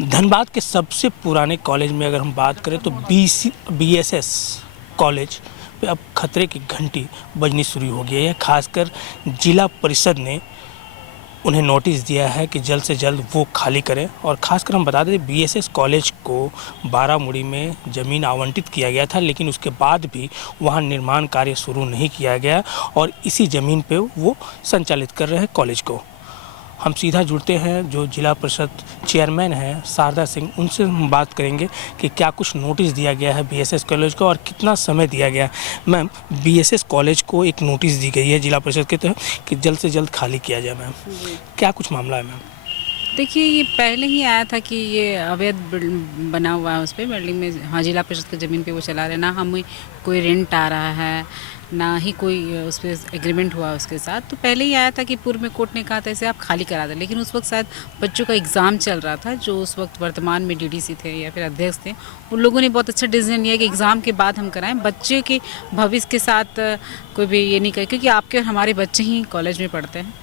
धनबाद के सबसे पुराने कॉलेज में अगर हम बात करें तो BSS कॉलेज पे अब खतरे की घंटी बजनी शुरू हो गई है। खासकर जिला परिषद ने उन्हें नोटिस दिया है कि जल्द से जल्द वो खाली करें। और ख़ासकर हम बता दें BSS कॉलेज को बारामुड़ी में ज़मीन आवंटित किया गया था, लेकिन उसके बाद भी वहाँ निर्माण कार्य शुरू नहीं किया गया और इसी ज़मीन पे वो संचालित कर रहे हैं कॉलेज को। हम सीधा जुड़ते हैं जो जिला परिषद चेयरमैन हैं शारदा सिंह, उनसे हम बात करेंगे कि क्या कुछ नोटिस दिया गया है BSS कॉलेज को और कितना समय दिया गया है। मैम, BSS कॉलेज को एक नोटिस दी गई है जिला परिषद के तहत कि जल्द से जल्द खाली किया जाए। मैम, क्या कुछ मामला है? मैम देखिए, ये पहले ही आया था कि ये अवैध बना हुआ है उस पर बिल्डिंग में। हाँ, जिला परिषद की ज़मीन पे वो चला रहे, ना हमें कोई रेंट आ रहा है, ना ही कोई उस पर एग्रीमेंट हुआ उसके साथ। तो पहले ही आया था कि पूर्व में कोर्ट ने कहा था इसे आप खाली करा दें, लेकिन उस वक्त शायद बच्चों का एग्ज़ाम चल रहा था। जो उस वक्त वर्तमान में DDC थे या फिर अध्यक्ष थे, उन लोगों ने बहुत अच्छा डिसीजन लिया कि एग्ज़ाम के बाद हम कराएं। बच्चे के भविष्य के साथ कोई भी ये नहीं करे, क्योंकि आपके और हमारे बच्चे ही कॉलेज में पढ़ते हैं।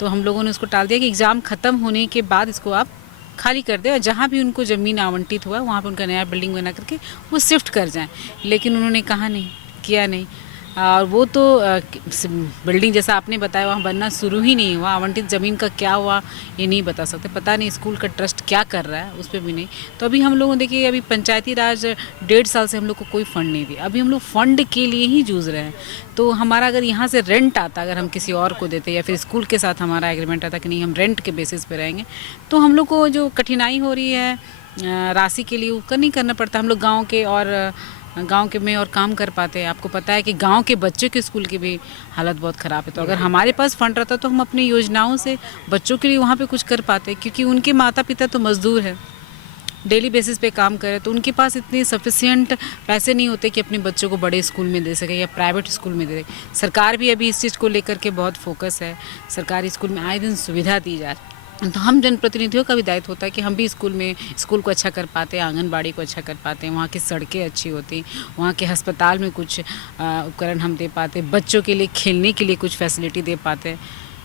तो हम लोगों ने उसको टाल दिया कि एग्ज़ाम ख़त्म होने के बाद इसको आप खाली कर दें और जहाँ भी उनको ज़मीन आवंटित हुआ वहाँ पे उनका नया बिल्डिंग बना करके वो शिफ्ट कर जाएं। लेकिन उन्होंने कहा नहीं, किया नहीं। और वो तो बिल्डिंग जैसा आपने बताया वहाँ बनना शुरू ही नहीं हुआ। आवंटित ज़मीन का क्या हुआ ये नहीं बता सकते। पता नहीं स्कूल का ट्रस्ट क्या कर रहा है, उस पर भी नहीं। तो अभी हम लोगों देखिए, अभी पंचायती राज 1.5 साल से हम लोग को कोई फ़ंड नहीं दिया। अभी हम लोग फ़ंड के लिए ही जूझ रहे हैं। तो हमारा अगर यहाँ से रेंट आता, अगर हम किसी और को देते या फिर स्कूल के साथ हमारा एग्रीमेंट आता कि नहीं हम रेंट के बेसिस पे रहेंगे, तो हम लोग को जो कठिनाई हो रही है राशि के लिए उसका नहीं करना पड़ता। हम लोग गांव के में और काम कर पाते हैं। आपको पता है कि गांव के बच्चों के स्कूल की भी हालत बहुत ख़राब है। तो अगर हमारे पास फ़ंड रहता तो हम अपनी योजनाओं से बच्चों के लिए वहाँ पे कुछ कर पाते, क्योंकि उनके माता पिता तो मज़दूर हैं, डेली बेसिस पे काम करें। तो उनके पास इतने सफिशिएंट पैसे नहीं होते कि अपने बच्चों को बड़े स्कूल में दे सके या प्राइवेट स्कूल में दे सके। सरकार भी अभी इस चीज़ को लेकर के बहुत फोकस है। सरकारी स्कूल में आए दिन सुविधा दी जा रही है। तो हम जनप्रतिनिधियों का भी दायित्व होता है कि हम भी स्कूल को अच्छा कर पाते, आंगनबाड़ी को अच्छा कर पाते, वहाँ की सड़कें अच्छी होती, वहाँ के अस्पताल में कुछ उपकरण हम दे पाते, बच्चों के लिए खेलने के लिए कुछ फैसिलिटी दे पाते।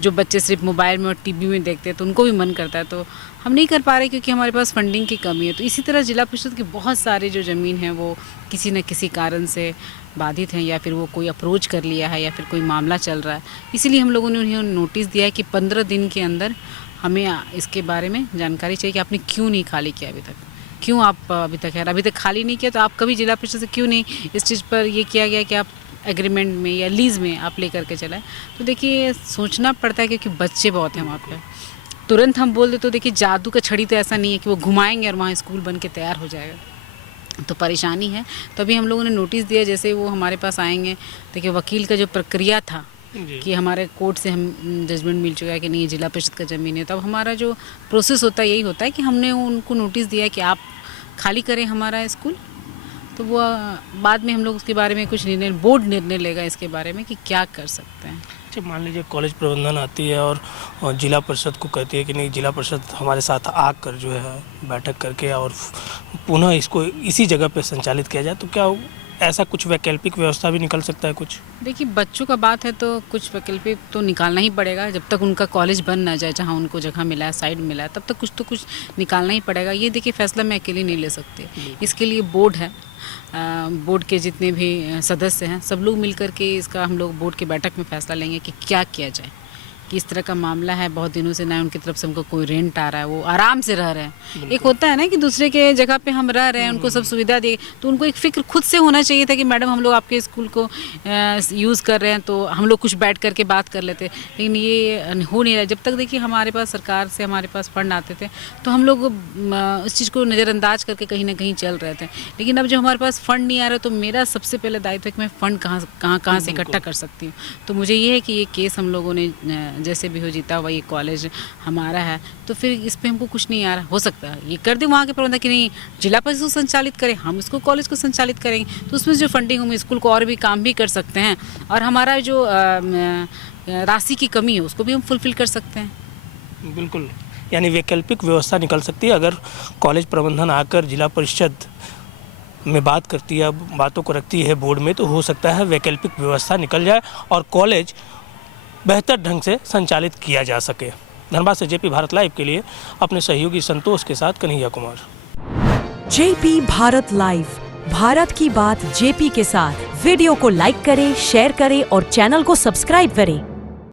जो बच्चे सिर्फ मोबाइल में और टीवी में देखते हैं तो उनको भी मन करता है, तो हम नहीं कर पा रहे क्योंकि हमारे पास फंडिंग की कमी है। तो इसी तरह जिला परिषद की बहुत सारे जो ज़मीन है वो किसी न किसी कारण से बाधित हैं, या फिर वो कोई अप्रोच कर लिया है या फिर कोई मामला चल रहा है। इसीलिए हम लोगों ने उन्हें नोटिस दिया है कि 15 दिन के अंदर हमें इसके बारे में जानकारी चाहिए कि आपने क्यों नहीं खाली किया अभी तक, क्यों आप अभी तक खाली नहीं किया। तो आप कभी जिला परिषद से क्यों नहीं इस चीज़ पर ये किया गया कि आप एग्रीमेंट में या लीज़ में आप ले करके चलाएं। तो देखिए, सोचना पड़ता है क्योंकि बच्चे बहुत हैं वहाँ पे। तुरंत हम बोल दे तो देखिए, जादू का छड़ी तो ऐसा नहीं है कि वो घुमाएंगे और वहाँ स्कूल बन के तैयार हो जाएगा। तो परेशानी है। तो अभी हम लोगों ने नोटिस दिया, जैसे वो हमारे पास आएंगे। देखिए, वकील का जो प्रक्रिया था कि हमारे कोर्ट से हम जजमेंट मिल चुका है कि नहीं जिला परिषद का ज़मीन है, तो अब हमारा जो प्रोसेस होता है यही होता है कि हमने उनको नोटिस दिया है कि आप खाली करें हमारा स्कूल। तो वो बाद में हम लोग उसके बारे में कुछ बोर्ड निर्णय लेगा इसके बारे में कि क्या कर सकते हैं। अच्छा, मान लीजिए कॉलेज प्रबंधन आती है और जिला परिषद को कहती है कि नहीं, जिला परिषद हमारे साथ आकर जो है बैठक करके और पुनः इसको इसी जगह पे संचालित किया जाए, तो क्या ऐसा कुछ वैकल्पिक व्यवस्था भी निकल सकता है कुछ? देखिए, बच्चों का बात है तो कुछ वैकल्पिक तो निकालना ही पड़ेगा। जब तक उनका कॉलेज बन ना जाए, जहाँ उनको जगह मिला है, साइड मिला है, तब तक कुछ तो कुछ निकालना ही पड़ेगा। ये देखिए, फैसला मैं अकेले नहीं ले सकती, इसके लिए बोर्ड है। बोर्ड के जितने भी सदस्य हैं सब लोग मिल कर के इसका हम लोग बोर्ड की बैठक में फैसला लेंगे कि क्या किया जाए। कि इस तरह का मामला है, बहुत दिनों से ना उनकी तरफ से हमको कोई रेंट आ रहा है, वो आराम से रह रहे हैं। एक होता है ना कि दूसरे के जगह पे हम रह रहे हैं, उनको सब सुविधा दे, तो उनको एक फ़िक्र खुद से होना चाहिए था कि मैडम हम लोग आपके स्कूल को यूज़ कर रहे हैं तो हम लोग कुछ बैठ करके बात कर लेते। लेकिन ये हो नहीं रहा। जब तक देखिए हमारे पास सरकार से हमारे पास फंड आते थे तो हम लोग उस चीज़ को नज़रअंदाज करके कहीं ना कहीं चल रहे थे। लेकिन अब जब हमारे पास फ़ंड नहीं आ रहा तो मेरा सबसे पहले दायित्व है कि मैं फ़ंड कहाँ से इकट्ठा कर सकती हूँ। तो मुझे ये है कि ये केस हम लोगों ने जैसे भी हो जीता हुआ, ये कॉलेज हमारा है, तो फिर इस पे हमको कुछ नहीं आ रहा। हो सकता है ये कर दे वहाँ के प्रबंधक कि नहीं जिला परिषद को संचालित करें, हम इसको कॉलेज को संचालित करेंगे, तो उसमें जो फंडिंग हम स्कूल को और भी काम भी कर सकते हैं और हमारा जो राशि की कमी है उसको भी हम फुलफिल कर सकते हैं। बिल्कुल, यानी वैकल्पिक व्यवस्था निकल सकती है अगर कॉलेज प्रबंधन आकर जिला परिषद में बात करती है, बातों को रखती है बोर्ड में, तो हो सकता है वैकल्पिक व्यवस्था निकल जाए और कॉलेज बेहतर ढंग से संचालित किया जा सके। धनबाद से जेपी भारत लाइव के लिए अपने सहयोगी संतोष के साथ कन्हैया कुमार। जेपी भारत लाइव, भारत की बात जेपी के साथ। वीडियो को लाइक करें, शेयर करें और चैनल को सब्सक्राइब करें।